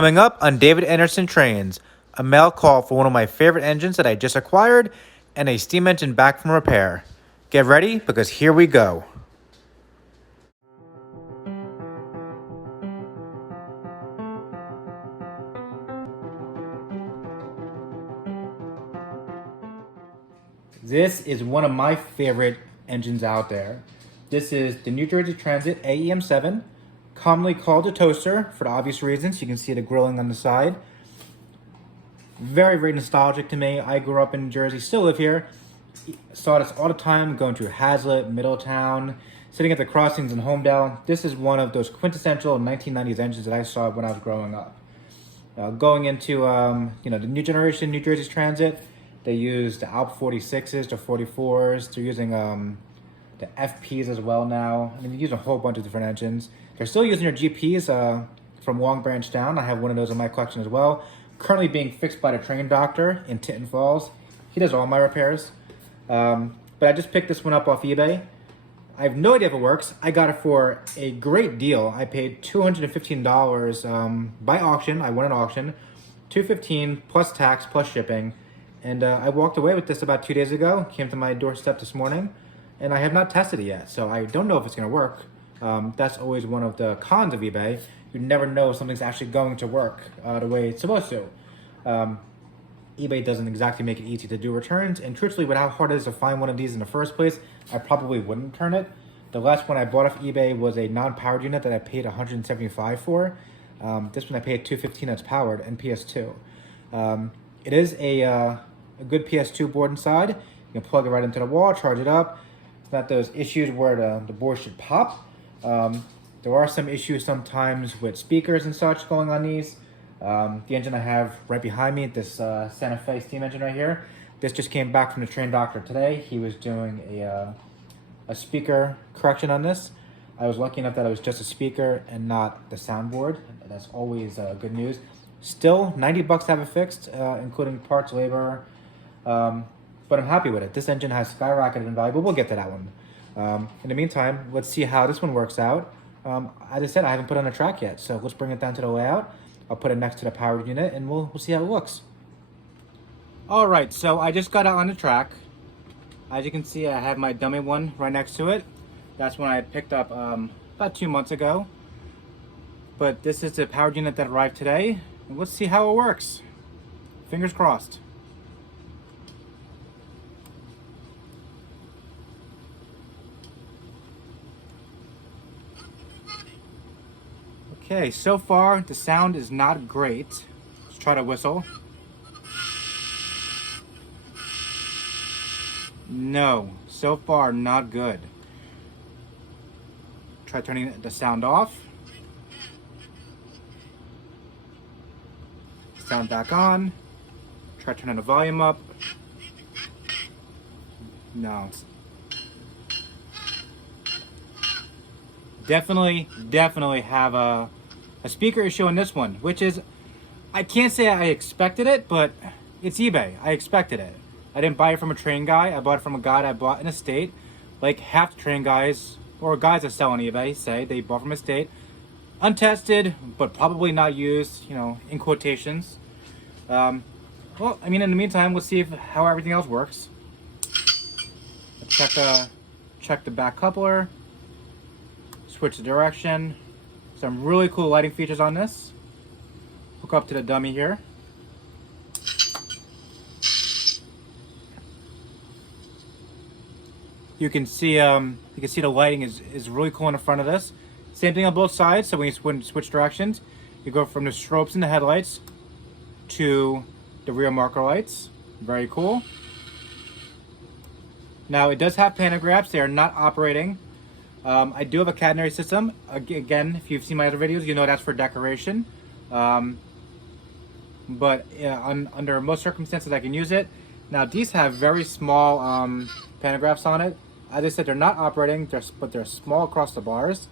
Coming up on David Anderson Trains, a mail call for one of my favorite engines that I just acquired, and a steam engine back from repair. Get ready, because here we go. This is one of my favorite engines out there. This is the New Jersey Transit AEM7, commonly called a toaster for the obvious reasons. You can see the grilling on the side. Very, very nostalgic to me. I grew up in New Jersey, still live here. Saw this all the time, going to Hazlitt, Middletown, sitting at the crossings in Homedale. This is one of those quintessential 1990s engines that I saw when I was growing up. Going into the new generation New Jersey's Transit, they use the Alp 46s, the 44s. They're using the FPs as well now. I mean, they're using a whole bunch of different engines. They're still using their GPs from Long Branch down. I have one of those in my collection as well. Currently being fixed by the train doctor in Tinton Falls. He does all my repairs. But I just picked this one up off eBay. I have no idea if it works. I got it for a great deal. I paid $215 by auction. I won an auction. $215 plus tax plus shipping. And I walked away with this about 2 days ago. Came to my doorstep this morning. And I have not tested it yet. So I don't know if it's going to work. That's always one of the cons of eBay. You never know if something's actually going to work the way it's supposed to. eBay doesn't exactly make it easy to do returns, and truthfully, with how hard it is to find one of these in the first place, I probably wouldn't return it. The last one I bought off eBay was a non-powered unit that I paid $175 for. This one I paid $215 that's powered and PS2. It is a good PS2 board inside. You can plug it right into the wall, charge it up. It's not those issues where the board should pop. There are some issues sometimes with speakers and such going on these. The engine I have right behind me, this Santa Fe steam engine right here, this just came back from the train doctor today. He was doing a speaker correction on this. I was lucky enough that it was just a speaker and not the soundboard. That's always good news. Still, $90 to have it fixed, including parts, labor, but I'm happy with it. This engine has skyrocketed in value, but we'll get to that one. In the meantime, let's see how this one works out. As I said, I haven't put it on a track yet, so let's bring it down to the layout. I'll put it next to the powered unit, and we'll see how it looks. All right, so I just got it on the track. As you can see, I have my dummy one right next to it. That's one I picked up about 2 months ago. But this is the powered unit that arrived today. And let's see how it works. Fingers crossed. Okay, so far the sound is not great. Let's try to whistle. No, so far not good. Try turning the sound off. Sound back on. Try turning the volume up. No. Definitely have a speaker issue on this one, which is, I can't say I expected it, but it's eBay. I expected it. I didn't buy it from a train guy. I bought it from a guy that bought an estate. Like half the train guys, or guys that sell on eBay, say they bought from a estate. Untested, but probably not used, in quotations. Well, I mean, in the meantime, we'll see how everything else works. Check the back coupler. Switch the direction. Some really cool lighting features on this. Hook up to the dummy here. You can see the lighting is really cool in the front of this. Same thing on both sides. So when you switch directions, you go from the strobes in the headlights to the rear marker lights. Very cool. Now it does have pantographs. They are not operating. I do have a catenary system. Again, if you've seen my other videos, you know that's for decoration. But under most circumstances, I can use it. Now these have very small pantographs on it. As I said, they're not operating, but they're small across the bars.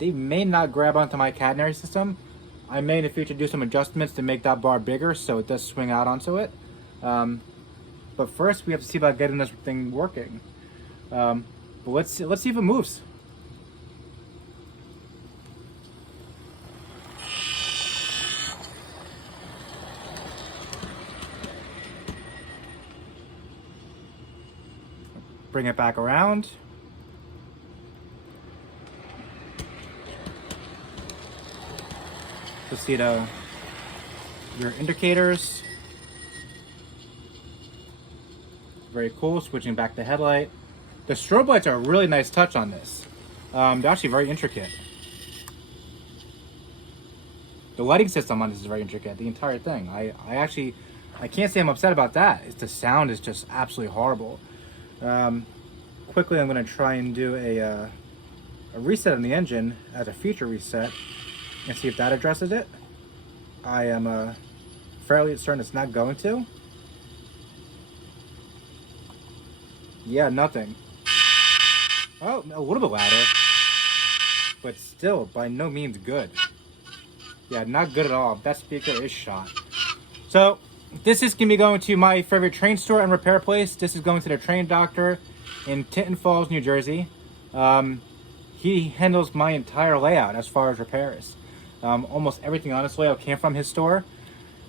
They may not grab onto my catenary system. I may in the future do some adjustments to make that bar bigger so it does swing out onto it. But first, we have to see about getting this thing working. But let's see if it moves. Bring it back around. Casito, your indicators. Very cool. Switching back the headlight. The strobe lights are a really nice touch on this. They're actually very intricate. The lighting system on this is very intricate. The entire thing. I can't say I'm upset about that. The sound is just absolutely horrible. Quickly, I'm going to try and do a reset on the engine as a feature reset and see if that addresses it. I am fairly certain it's not going to. Yeah, nothing. Oh, a little bit louder, but still by no means good. Yeah, not good at all. That speaker is shot. So this is gonna be going to my favorite train store and repair place. This is going to the Train Doctor in Tinton Falls, New Jersey. He handles my entire layout as far as repairs. Almost everything on this layout came from his store.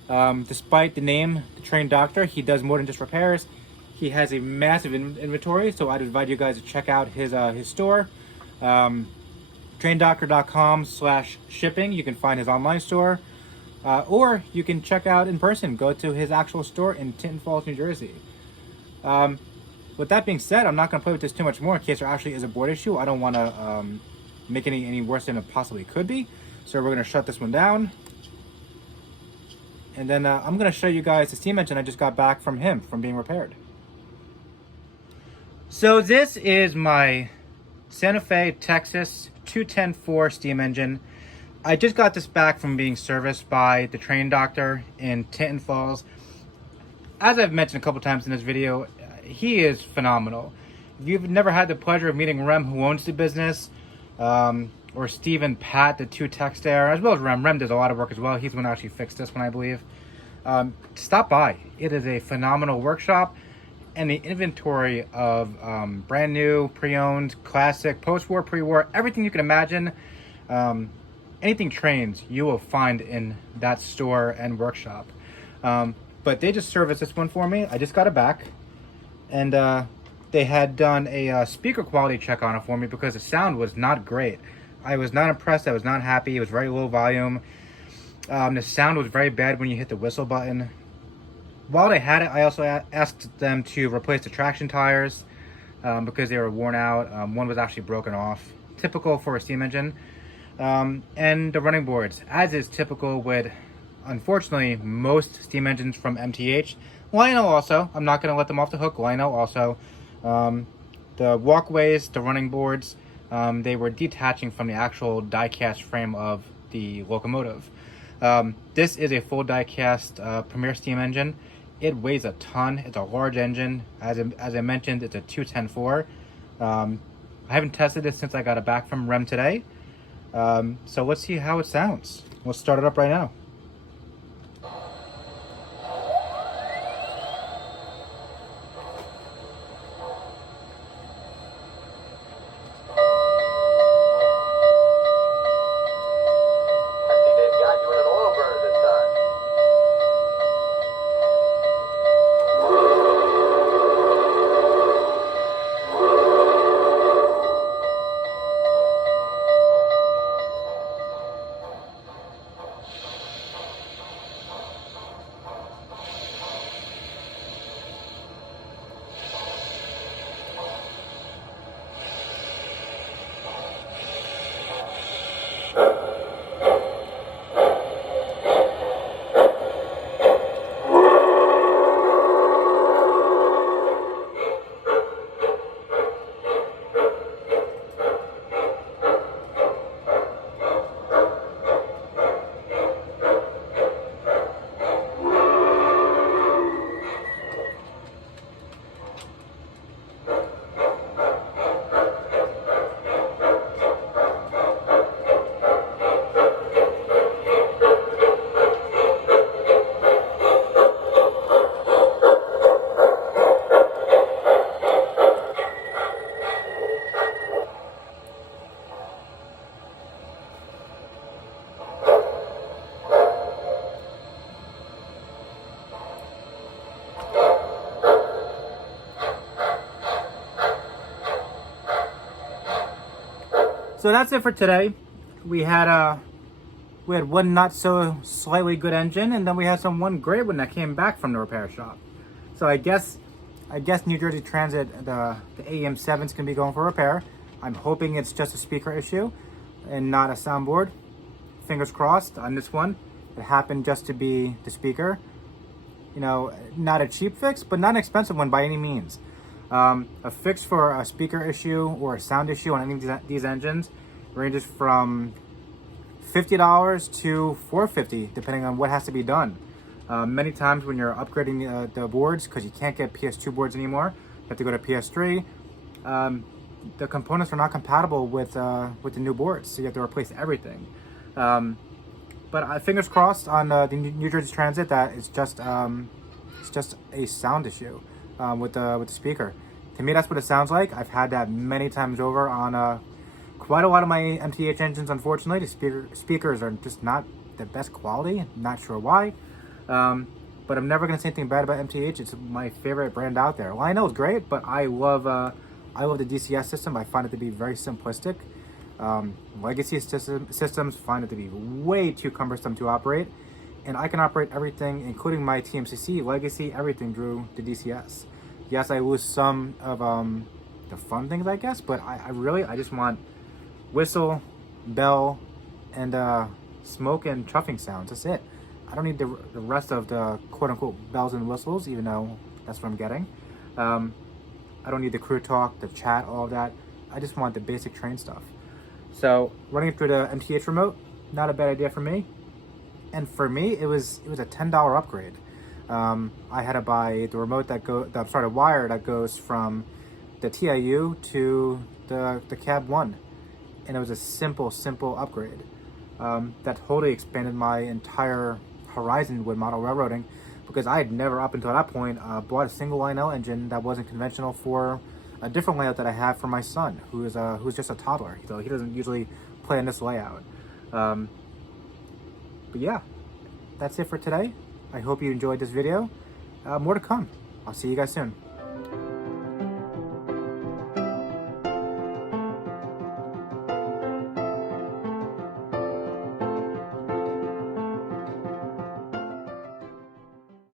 Despite the name, the Train Doctor, he does more than just repairs. He has a massive inventory, so I'd invite you guys to check out his store. Traindoctor.com/shipping. You can find his online store. Or you can check out in person. Go to his actual store in Tinton Falls, New Jersey. With that being said, I'm not going to play with this too much more in case there actually is a board issue. I don't want to make it any worse than it possibly could be. So we're going to shut this one down. And then I'm going to show you guys the steam engine I just got back from him from being repaired. So this is my Santa Fe, Texas 210-4 steam engine. I just got this back from being serviced by the Train Doctor in Tinton Falls. As I've mentioned a couple times in this video, he is phenomenal. If you've never had the pleasure of meeting Rem, who owns the business, or Steve and Pat, the two techs there, as well as Rem. Rem does a lot of work as well. He's the one who actually fixed this one, I believe. Stop by. It is a phenomenal workshop. And the inventory of brand new, pre-owned, classic, post-war, pre-war, everything you can imagine, anything trains, you will find in that store and workshop. But they just serviced this one for me. I just got it back. And they had done a speaker quality check on it for me because the sound was not great. I was not impressed. I was not happy. It was very low volume. The sound was very bad when you hit the whistle button. While they had it, I also asked them to replace the traction tires because they were worn out. One was actually broken off, typical for a steam engine. And the running boards, as is typical with, unfortunately, most steam engines from MTH. Lionel also, I'm not going to let them off the hook. Lionel also. The walkways, the running boards, they were detaching from the actual die-cast frame of the locomotive. This is a full die-cast Premier steam engine. It weighs a ton. It's a large engine. As I mentioned, it's a 210-4. I haven't tested it since I got it back from Rem today. So let's see how it sounds. Let's start it up right now. So that's it for today. We had one not so slightly good engine, and then we had one great one that came back from the repair shop. So I guess New Jersey Transit, the AEM7 is gonna be going for repair. I'm hoping it's just a speaker issue and not a soundboard. Fingers crossed on this one. It happened just to be the speaker. You know, not a cheap fix, but not an expensive one by any means. A fix for a speaker issue or a sound issue on any of these engines ranges from $50 to $450, depending on what has to be done. Many times when you're upgrading the boards, because you can't get PS2 boards anymore, you have to go to PS3. The components are not compatible with the new boards, so you have to replace everything. But fingers crossed on the New Jersey Transit that it's just a sound issue with the speaker. To me, that's what it sounds like. I've had that many times over on quite a lot of my MTH engines. Unfortunately, the speakers are just not the best quality. Not sure why, but I'm never gonna say anything bad about MTH. It's my favorite brand out there. Well, I know it's great, but I love the DCS system. I find it to be very simplistic. Legacy systems find it to be way too cumbersome to operate, and I can operate everything, including my TMCC, Legacy, everything through the DCS. Yes, I lose some of the fun things, I guess, but I just want whistle, bell, and smoke and chuffing sounds. That's it. I don't need the rest of the quote-unquote bells and whistles, even though that's what I'm getting. I don't need the crew talk, the chat, all of that. I just want the basic train stuff. So running it through the MTH remote, not a bad idea for me. And for me, it was a $10 upgrade. I had to buy the remote the wire that goes from the TIU to the cab one, and it was a simple upgrade that totally expanded my entire horizon with model railroading, because I had never up until that point bought a single Lionel engine that wasn't conventional for a different layout that I have for my son, who's just a toddler, so he doesn't usually play in this layout. But yeah, that's it for today. I hope you enjoyed this video. More to come. I'll see you guys soon.